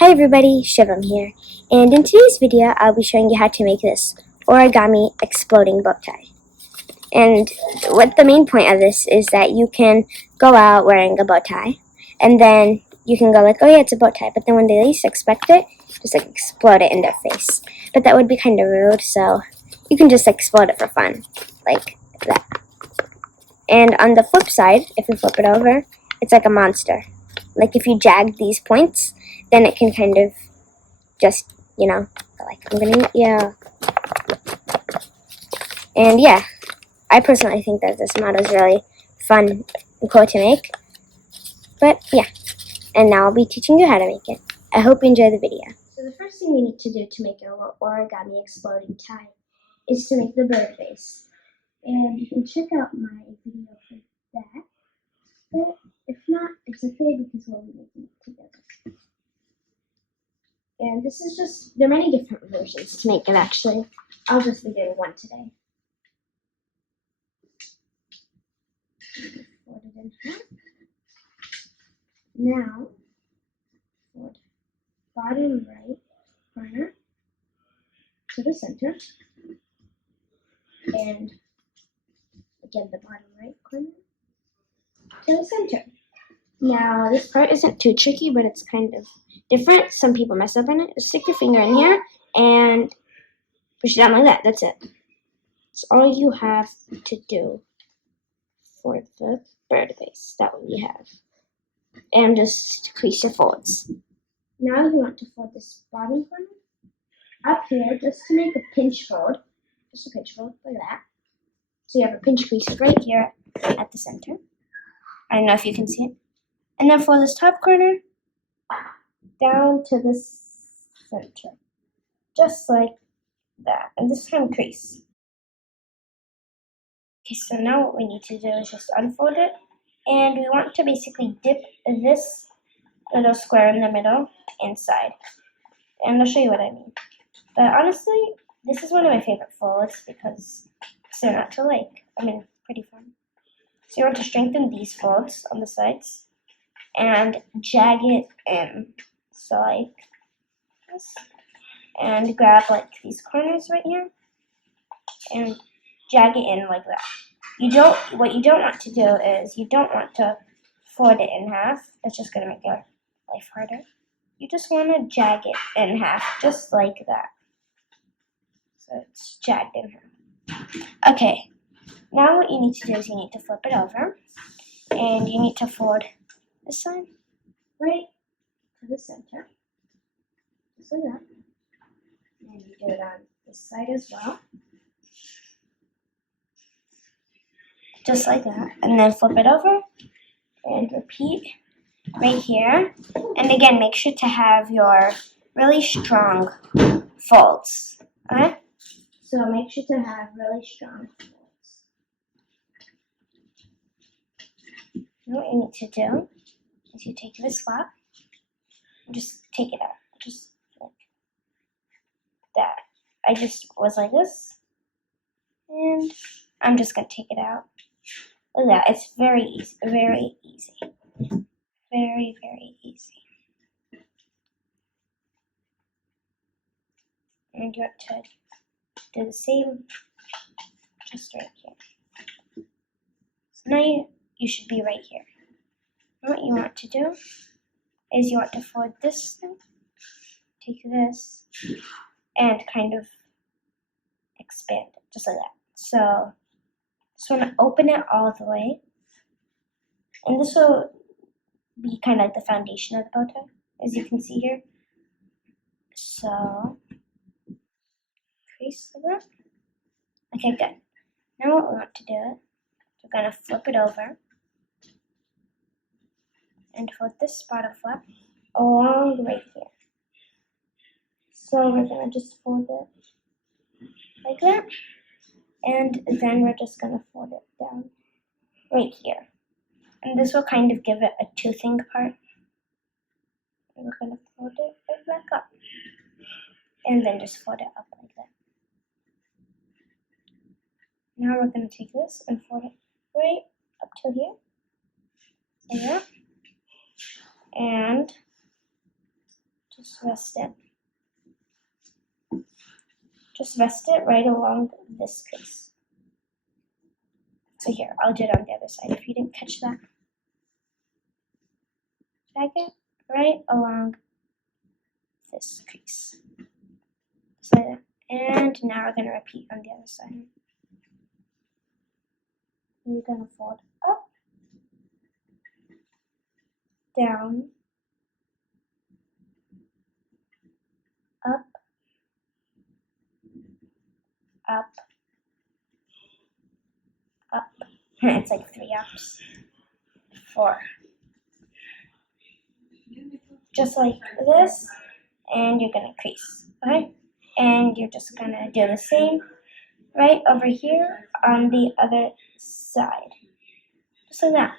Hi everybody, Shivam here, and in today's video I'll be showing you how to make this origami exploding bow tie. And what the main point of this is that you can go out wearing a bow tie, and then you can go like, oh yeah, it's a bow tie, but then when they least expect it, just like explode it in their face. But that would be kind of rude, so you can just explode it for fun, like that. And on the flip side, if you flip it over, it's like a monster. Like if you jag these points, then it can kind of just, like, I'm gonna eat you. And yeah, I personally think that this model is really fun and cool to make. But yeah, and now I'll be teaching you how to make it. I hope you enjoy the video. So the first thing we need to do to make our origami exploding tie is to make the bird face. And you can check out my video for that. But if not, it's okay because we'll be making it together. And this is just, there are many different versions to make it actually. I'll just be doing one today. Fold it in half. Now, fold bottom right corner to the center. And again, the bottom right corner to the center. Now, this part isn't too tricky, but it's kind of different. Some people mess up on it. Just stick your finger in here and push it down like that. that's it. It's all you have to do for the bird face. That one you have. And just crease your folds. Now you want to fold this bottom corner up here just to make a pinch fold. Just a pinch fold like that. So you have a pinch crease right here at the center. I don't know if you can see it. And then for this top corner, down to the center. Just like that. And this time crease. Okay, so now what we need to do is just unfold it. And we want to basically dip this little square in the middle inside. And I'll show you what I mean. But honestly, this is one of my favorite folds because they're not to like. Pretty fun. So you want to strengthen these folds on the sides and jag it in. So like this. And grab like these corners right here and jag it in like that. What you don't want to do is you don't want to fold it in half. It's just gonna make your life harder. You just want to jag it in half, just like that. So it's jagged in half. Okay, now what you need to do is you need to flip it over, and you need to fold this side right to the center, just like that. And you do it on this side as well, just like that. And then flip it over and repeat right here. And again, make sure to have your really strong folds. Okay? So make sure to have really strong folds. Now what you need to do is you take this flap and just take it out. Just like that. I just was like this. And I'm just going to take it out. Look at that. It's very easy. Very easy. Very, very easy. And you have to do the same just right here. So now you should be right here. And what you want to do is you want to fold this thing, take this, and kind of expand it, just like that. So just want to open it all the way. And this will be kind of like the foundation of the bow tie, as you can see here. So crease like that. Okay, good. Now what we want to do is we're going to flip it over and fold this bottom flap along right here. So we're going to just fold it like that, and then we're just going to fold it down right here. And this will kind of give it a toothing part. And we're going to fold it right back up. And then just fold it up like that. Now we're going to take this and fold it right up to here. So yeah. And Just rest it. Just rest it right along this crease. So here, I'll do it on the other side if you didn't catch that. Drag it right along this crease. Just like that. And now we're going to repeat on the other side. We're going to fold up, down, up, up, up. It's like 3 ups. 4. Just like this, and you're gonna crease, okay? And you're just gonna do the same right over here on the other side. Just like that.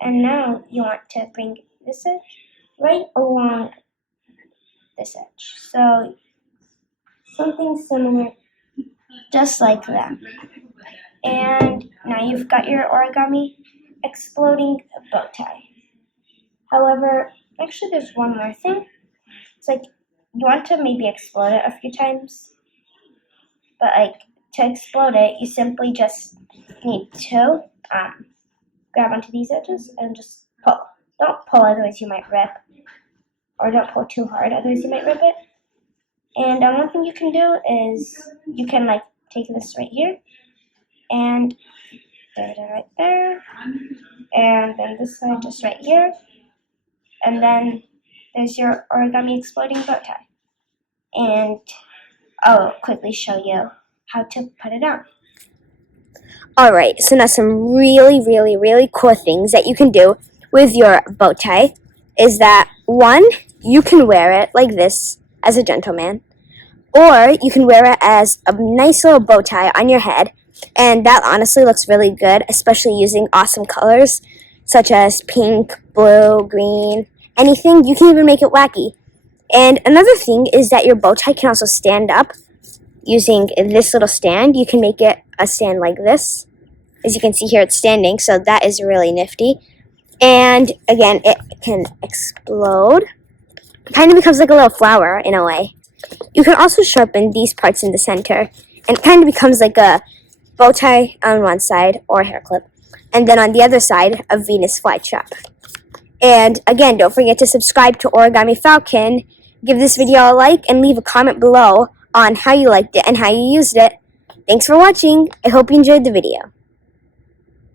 And now you want to bring this edge right along this edge. So something similar, just like that. And now you've got your origami exploding bow tie. However, actually there's one more thing. It's like you want to maybe explode it a few times. But like to explode it, you simply just need to grab onto these edges and just pull. Don't pull, otherwise you might rip. Or don't pull too hard, otherwise you might rip it. And one thing you can do is you can like take this right here and put it right there. And then this side just right here. And then there's your origami exploding bow tie. And I'll quickly show you how to put it on. Alright, so now some really cool things that you can do with your bow tie is that, 1, you can wear it like this as a gentleman, or you can wear it as a nice little bow tie on your head, and that honestly looks really good, especially using awesome colors such as pink, blue, green, anything. You can even make it wacky. And another thing is that your bow tie can also stand up using this little stand. You can make it a stand like this. As you can see here, it's standing, so that is really nifty. And again, it can explode. It kind of becomes like a little flower in a way. You can also sharpen these parts in the center, and it kind of becomes like a bow tie on one side, or a hair clip, and then on the other side, a Venus flytrap. And again, don't forget to subscribe to Origami Falcon, give this video a like, and leave a comment below on how you liked it and how you used it. Thanks for watching. I hope you enjoyed the video.